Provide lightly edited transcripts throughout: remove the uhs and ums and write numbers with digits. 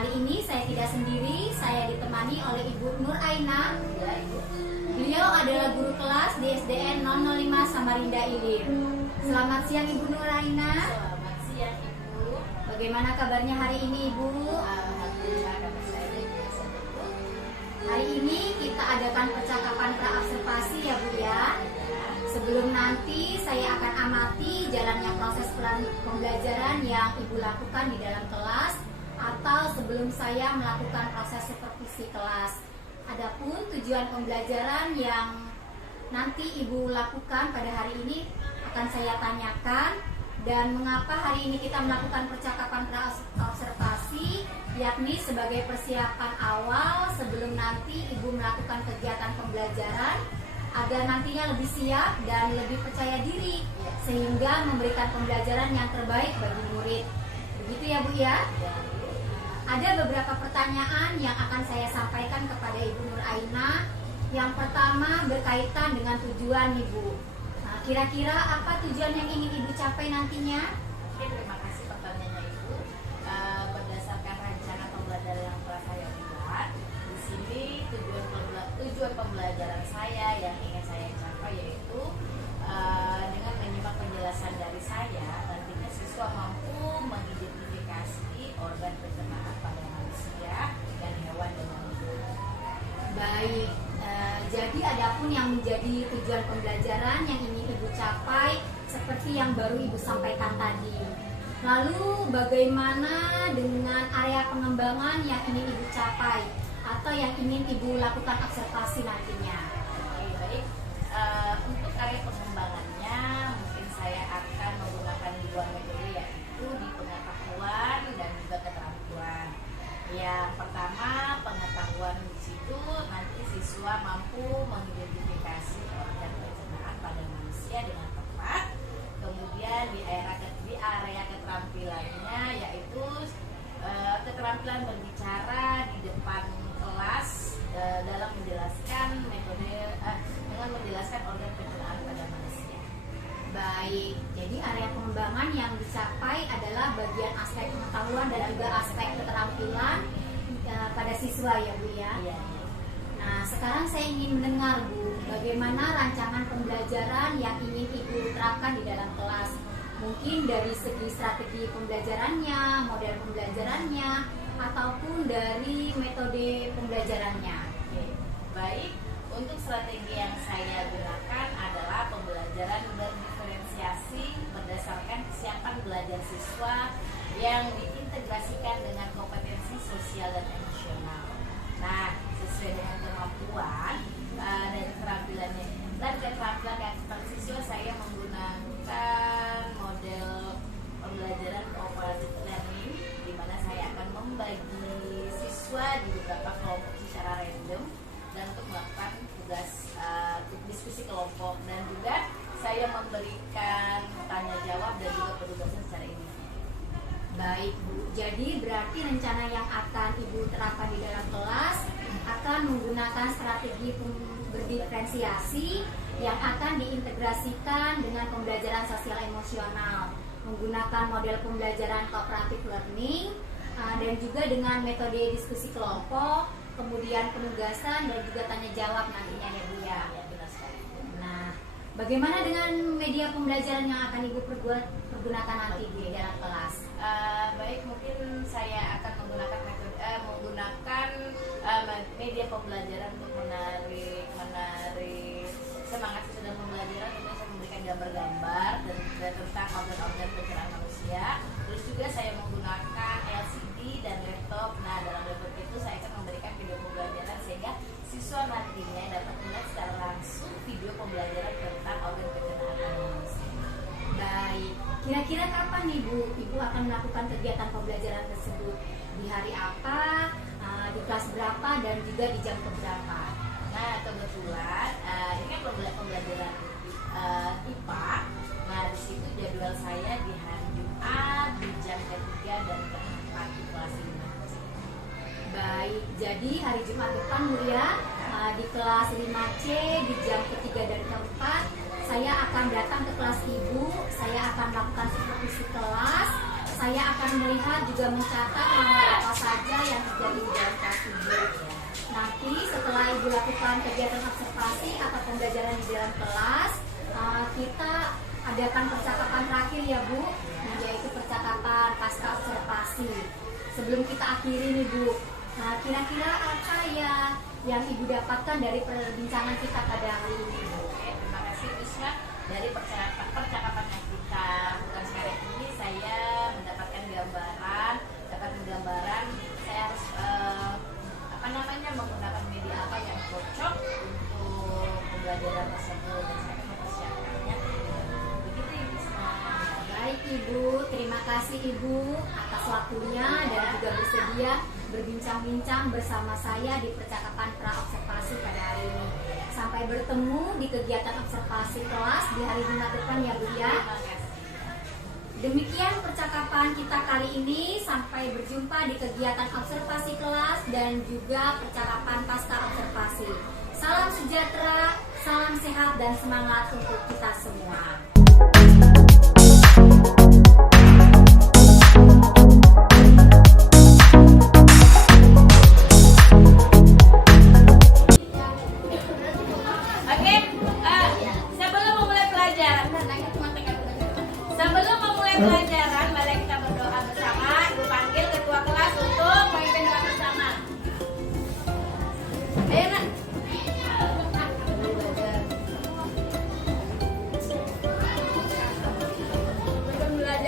Kali ini saya tidak sendiri, saya ditemani oleh Ibu Nur Aina. Beliau adalah guru kelas di SDN 005 Samarinda Ilir. Selamat siang Ibu Nur Aina. Selamat siang Ibu. Bagaimana kabarnya hari ini Ibu? Alhamdulillah kabar saya biasa Bu. Hari ini kita adakan percakapan pra-observasi ya Bu ya. Sebelum nanti saya akan amati jalannya proses pembelajaran yang Ibu lakukan di dalam kelas, atau sebelum saya melakukan proses supervisi kelas. Adapun tujuan pembelajaran yang nanti Ibu lakukan pada hari ini akan saya tanyakan, dan mengapa hari ini kita melakukan percakapan pra-observasi, yakni sebagai persiapan awal sebelum nanti Ibu melakukan kegiatan pembelajaran agar nantinya lebih siap dan lebih percaya diri sehingga memberikan pembelajaran yang terbaik bagi murid. Begitu ya Bu ya? Ada beberapa pertanyaan yang akan saya sampaikan kepada Ibu Nur Aina. Yang pertama berkaitan dengan tujuan Ibu. Nah, kira-kira apa tujuan yang ingin Ibu capai nantinya? Oke, terima kasih pertanyaannya Ibu. Berdasarkan rencana pembelajaran yang telah saya buat, di sini tujuan pembelajaran saya yang ingin saya capai yaitu dengan menyimak penjelasan dari saya, nantinya siswa mampu mengidentifikasi organ pencernaan pada manusia dan hewan dan manusia. Baik, jadi adapun yang menjadi tujuan pembelajaran yang ingin Ibu capai seperti yang baru Ibu sampaikan tadi. Lalu bagaimana dengan area pengembangan yang ingin Ibu capai atau yang ingin Ibu lakukan observasi nantinya? Oke, baik. Untuk area pengembangannya mungkin saya akan menggunakan dua metode, yaitu di pengetahuan dan juga keterampilan. Yang pertama, pengetahuan di situ nanti siswa mampu mengidentifikasi organ pencernaan pada manusia dengan tepat. Kemudian di area keterampilannya yaitu keterampilan berbicara di depan kelas dalam menjelaskan metode dengan menjelaskan organ pencernaan pada manusia. Baik, jadi area pengembangan yang dicapai adalah bagian aspek pengetahuan dan juga aspek keterampilan pada siswa ya Bu ya. Iya. Nah, sekarang saya ingin mendengar Bu, bagaimana rancangan pembelajaran yang ingin Ibu terapkan di dalam kelas. Mungkin dari segi strategi pembelajarannya, model pembelajarannya, ataupun dari metode pembelajarannya. Oke. Baik, untuk strategi yang saya gunakan adalah pembelajaran berdiferensiasi berdasarkan kesiapan belajar siswa yang diintegrasikan dengan kompetensi sosial dan emosional. Nah, sesuai dengan kemampuan dan keterampilannya dan keterampilan karakter siswa, saya menggunakan model pembelajaran cooperative learning, di mana saya akan membagi siswa di beberapa kelompok secara random dan untuk melakukan tugas diskusi kelompok, dan juga saya memberikan tanya jawab dan juga penugasan secara individu. Baik Bu, jadi berarti rencana yang akan Ibu terapkan di dalam kelas akan menggunakan strategi berdiferensiasi yang akan diintegrasikan dengan pembelajaran sosial emosional, menggunakan model pembelajaran cooperative learning, dan juga dengan metode diskusi kelompok, kemudian penugasan dan juga tanya jawab nantinya ya Bu ya. Ya, benar sekali. Nah, bagaimana dengan media pembelajaran yang akan Ibu pergunakan nanti di dalam kelas? Baik, mungkin saya akan menggunakan media pembelajaran untuk menarik semangat siswa dalam pembelajaran. Tentu saya memberikan gambar-gambar dan tentang organ-organ pencernaan manusia. Terus juga saya menggunakan LCD dan laptop. Nah, dalam laptop itu saya akan memberikan video pembelajaran sehingga siswa nantinya dapat melihat secara langsung video pembelajaran tentang organ pencernaan manusia. Baik, kira-kira kapan nih Bu, Ibu akan melakukan kegiatan pembelajaran tersebut? Di hari apa, di kelas berapa, dan juga di jam berapa? Nah, kebetulan ini kan pembelajaran IPA. Nah, di situ jadwal saya di hari Jumat di jam ketiga dan keempat di kelas 5C. Baik, jadi hari Jumat depan Bu ya, di kelas 5C di jam ketiga dan keempat, saya akan datang ke kelas Ibu, saya akan melakukan supervisi kelas, saya akan melihat juga mencatat nomor apa saja yang dalam kegiatan observasi atau pembelajaran di dalam kelas, kita adakan percakapan terakhir ya Bu, yaitu percakapan pasca observasi. Sebelum kita akhiri nih Bu, kira-kira apa ya yang Ibu dapatkan dari perbincangan kita pada hari ini? Oke, terima kasih Misha. Dari percakapan yang kita lakukan sekarang ini, saya mendapatkan gambaran saya harus menggunakan media apa yang cocok untuk pembelajaran tersebut, dan saya akan mempersiapkannya. Begitu Ibu semua. Baik Ibu, terima kasih Ibu atas waktunya dan juga bersedia berbincang-bincang bersama saya di percakapan pra-observasi pada hari ini. Sampai bertemu di kegiatan observasi kelas di hari Jumat depan ya Bu ya. Terima kasih. Demikian percakapan kita kali ini, sampai berjumpa di kegiatan observasi kelas dan juga percakapan pasca observasi. Salam sejahtera, salam sehat dan semangat untuk kita semua. Oke, sebelum memulai pelajaran, mari kita berdoa bersama. Ibu panggil ketua kelas untuk memimpin doa bersama. Ayo nak. Belum belajar.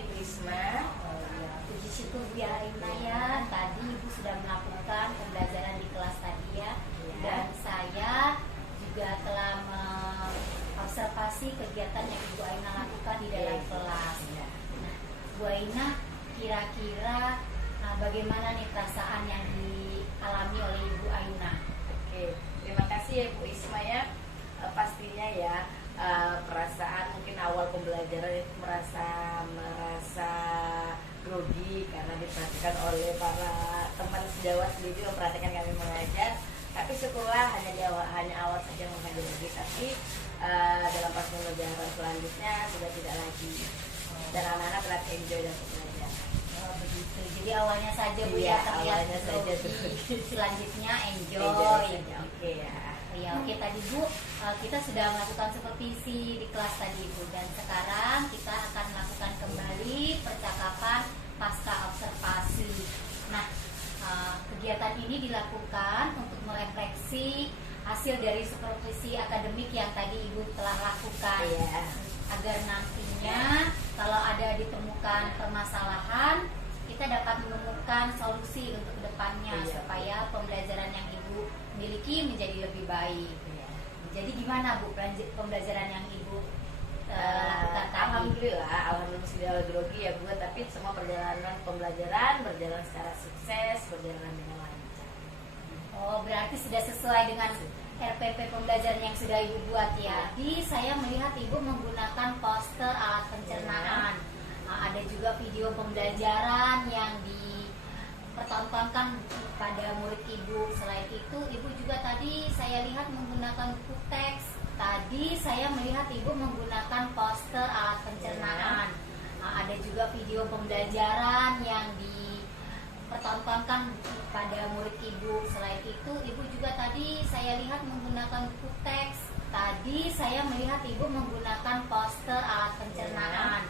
Ibu Isma. Oh ya, puji syukur Bu ya Aina ya. Tadi Ibu sudah melakukan pembelajaran di kelas tadi ya. Iya. Dan saya juga telah mengobservasi kegiatan yang Ibu Aina lakukan di dalam Oke. kelas. Iya. Nah, Bu Aina, kira-kira bagaimana nih perasaan yang dialami oleh Ibu Aina? Oke, terima kasih ya Bu Isma ya. Pastinya ya perasaan mungkin awal pembelajaran itu merasa grogi karena diperhatikan oleh para teman sejawat sendiri memperhatikan kami mengajar. Tapi syukurlah hanya awal saja menghadapi, tapi dalam pas pembelajaran selanjutnya sudah tidak lagi, dan anak-anak telah enjoy dan belajar. Oh, begitu. Jadi awalnya saja Bu Iya, ya terlihat awalnya saja grogi. Selanjutnya Enjoy enjoy. saja, oke ya. Ya, oke tadi Bu, kita sudah melakukan supervisi di kelas tadi Bu, dan sekarang kita akan melakukan kembali percakapan pasca observasi. Nah, kegiatan ini dilakukan untuk merefleksi hasil dari supervisi akademik yang tadi Ibu telah lakukan. Iya. Agar nantinya kalau ada ditemukan permasalahan, kita dapat menemukan solusi untuk kedepannya. Iya. Supaya pembelajaran yang Ibu miliki menjadi lebih baik. Iya. Jadi gimana Bu pembelajaran yang Ibu lakukan tadi? Alhamdulillah sudah grogi ya Bu, tapi semua perjalanan pembelajaran berjalan secara sukses, berjalan dengan lancar. Oh, berarti sudah sesuai dengan RPP pembelajaran yang sudah Ibu buat ya. Jadi saya melihat Ibu menggunakan poster alat pencernaan. Ada juga video pembelajaran yang dipertontonkan pada murid Ibu. Selain itu, Ibu juga tadi saya lihat menggunakan buku teks. Tadi saya melihat Ibu menggunakan poster alat pencernaan. Ada juga video pembelajaran yang dipertontonkan pada murid Ibu. Selain itu, Ibu juga tadi saya lihat menggunakan buku teks. Tadi saya melihat Ibu menggunakan poster alat pencernaan.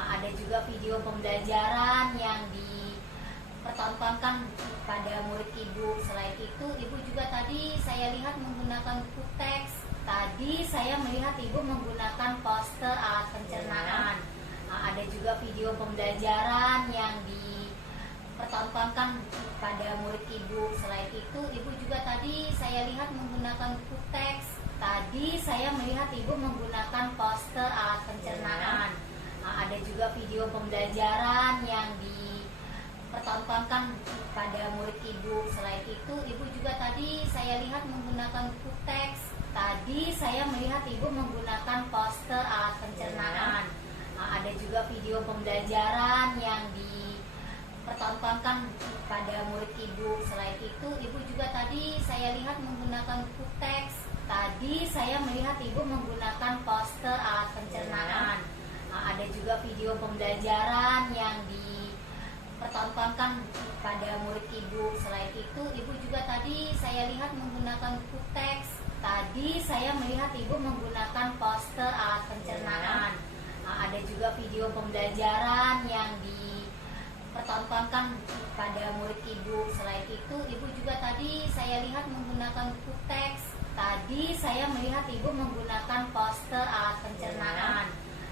Ada juga video pembelajaran yang dipertontonkan pada murid Ibu. Selain itu, Ibu juga tadi saya lihat menggunakan buku teks. Tadi saya melihat Ibu menggunakan poster alat pencernaan. Ada juga video pembelajaran yang dipertontonkan pada murid Ibu. Selain itu, Ibu juga tadi saya lihat menggunakan buku teks. Tadi saya melihat Ibu menggunakan poster alat pencernaan. Ada juga video pembelajaran yang dipertontonkan pada murid Ibu. Selain itu, Ibu juga tadi saya lihat menggunakan buku teks. Tadi saya melihat Ibu menggunakan poster alat pencernaan. Ada juga video pembelajaran yang dipertontonkan pada murid Ibu. Selain itu, Ibu juga tadi saya lihat menggunakan buku teks. Tadi saya melihat Ibu menggunakan poster alat pencernaan. Ada juga video pembelajaran yang dipertontonkan pada murid Ibu. Selain itu, Ibu juga tadi saya lihat menggunakan buku teks. Tadi saya melihat Ibu menggunakan poster alat pencernaan. Ada juga video pembelajaran yang dipertontonkan pada murid Ibu. Selain itu, Ibu juga tadi saya lihat menggunakan buku teks. Tadi saya melihat Ibu menggunakan poster alat pencernaan.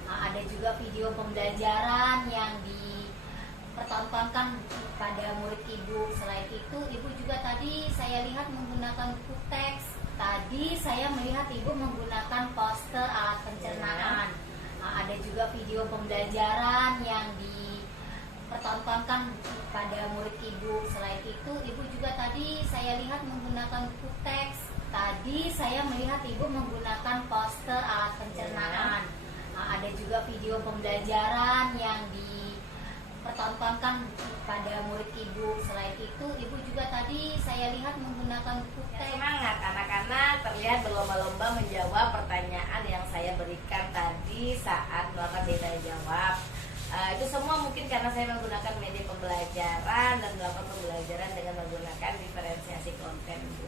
Ada juga video pembelajaran yang dipertontonkan pada murid Ibu. Selain itu, Ibu juga tadi saya lihat menggunakan buku teks. Tadi saya melihat Ibu menggunakan poster alat pencernaan. Ada juga video pembelajaran yang dipertontonkan pada murid Ibu. Selain itu, Ibu juga tadi saya lihat menggunakan buku teks. Tadi saya melihat Ibu menggunakan poster alat pencernaan. Ada juga video pembelajaran yang dipertontonkan pada murid Ibu. Selain itu, Ibu juga tadi saya lihat menggunakan buku teks. Semangat anak-anak, terlihat berlomba-lomba menjawab pertanyaan yang saya berikan tadi saat melakukan tanya jawab. Itu semua mungkin karena saya menggunakan media pembelajaran dan melakukan pembelajaran dengan menggunakan diferensiasi konten, Bu.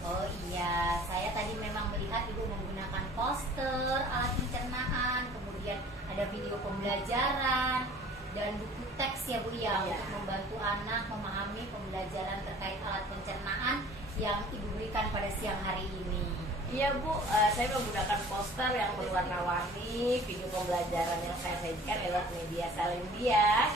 Oh iya, saya tadi memang melihat Ibu menggunakan poster, alat pencernaan, kemudian ada video pembelajaran dan buku teks ya Bu ya, Iya. untuk membantu anak memahami pembelajaran terkait alat pencernaan yang Ibu berikan pada siang hari ini. Iya Bu, saya menggunakan poster yang berwarna-warni, video pembelajaran yang saya sajikan lewat media Salemdia,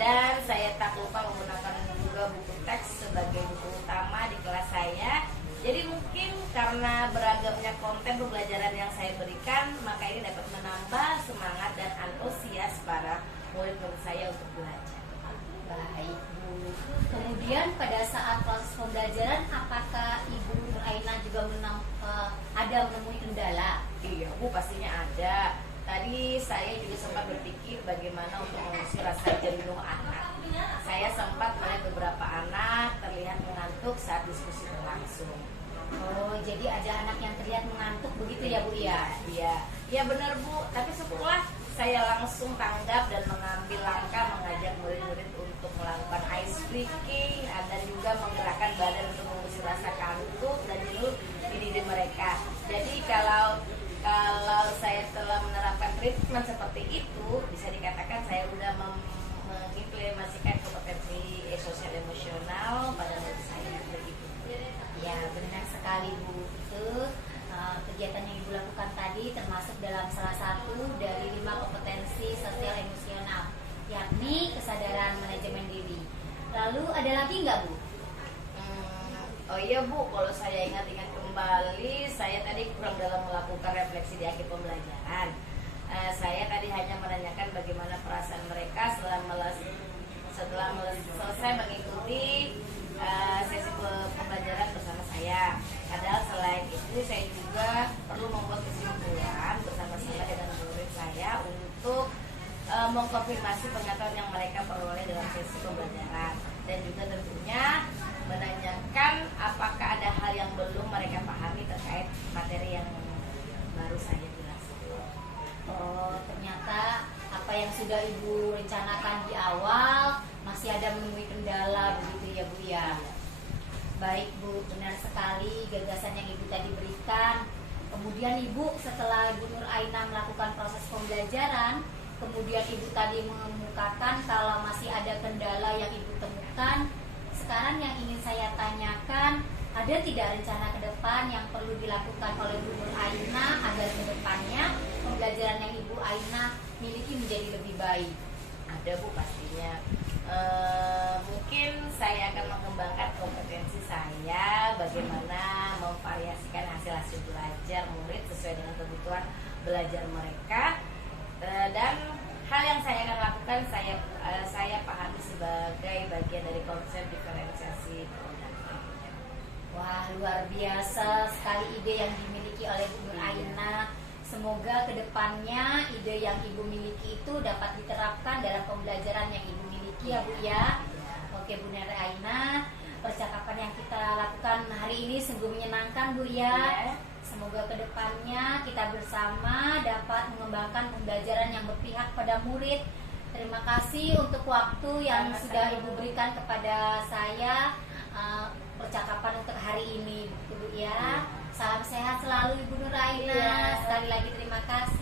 dan saya tak lupa menggunakan juga buku teks sebagai buku utama di kelas saya. Jadi mungkin karena beragamnya konten pembelajaran yang saya berikan, maka ini dapat menambah semangat dan antusias para murid-murid saya untuk belajar. Baik Bu. Kemudian pada saat proses pembelajaran, apakah Ibu Nur Ainah juga ada menemui kendala? Iya Bu, pastinya ada. Tadi saya juga sempat berpikir bagaimana untuk mengusir rasa jenuh anak. Saya sempat melihat beberapa anak terlihat mengantuk saat diskusi berlangsung. Oh, jadi ada anak yang terlihat mengantuk begitu ya Bu ya? Iya benar Bu. Tapi setelah saya langsung tanggap dan mengambil langkah mengajak murid-murid untuk melakukan ice breaking dan juga menggerakkan badan untuk mengusir rasa kantuk dan jenuh di diri mereka. Jadi kalau saya telah menerapkan treatment seperti itu, bisa dikatakan saya sudah mengimplementasikan kompetensi sosial emosional pada murid saya begitu. Ya, benar sekali Bu. Itu kegiatan yang Ibu lakukan tadi termasuk dalam salah satu dari 5 kompetensi sosial emosional, yakni kesadaran manajemen diri. Lalu ada lagi nggak Bu? Oh iya Bu, kalau saya ingat-ingat kembali, saya tadi kurang dalam melakukan refleksi di akhir pembelajaran. Saya tadi hanya menanyakan bagaimana perasaan mereka setelah selesai mengikuti sesi pembelajaran bersama saya. Padahal selain itu saya juga perlu membuat kesimpulan bersama-sama dengan murid saya untuk mengkonfirmasi pengetahuan yang mereka peroleh dalam sesi pembelajaran, dan juga tentunya menanyakan apakah ada hal yang belum mereka pahami terkait materi yang baru saya jelaskan. Oh, ternyata apa yang sudah Ibu rencanakan di awal masih ada menemui kendala begitu ya Bu ya. Baik Bu, benar sekali gagasan yang Ibu tadi berikan. Kemudian Ibu setelah Ibu Nur Ainah melakukan proses pembelajaran, kemudian Ibu tadi mengemukakan kalau masih ada kendala yang Ibu temukan. Sekarang yang ingin saya tanyakan, ada tidak rencana ke depan yang perlu dilakukan oleh Bu Nur Ainah agar ke depannya pembelajaran yang Ibu Ainah miliki menjadi lebih baik? Ada Bu, pastinya. Mungkin saya akan mengembangkan kompetensi saya bagaimana memvariasikan hasil-hasil belajar murid sesuai dengan kebutuhan belajar mereka, dan hal yang saya akan lakukan saya pahami sebagai bagian dari konsep diferensiasi produk. Wah, luar biasa sekali ide yang dimiliki oleh Bu Nur Ainah. Semoga kedepannya ide yang Ibu miliki itu dapat diterapkan dalam pembelajaran yang Ibu miliki ya Bu ya. Oke Bu Nur Ainah, percakapan yang kita lakukan hari ini sungguh menyenangkan Bu ya. Semoga kedepannya kita bersama dapat mengembangkan pembelajaran yang berpihak pada murid. Terima kasih untuk waktu yang sudah Ibu berikan kepada saya, percakapan untuk hari ini Bu ya. Salam sehat selalu Ibu Nur Ainah. Sekali lagi terima kasih.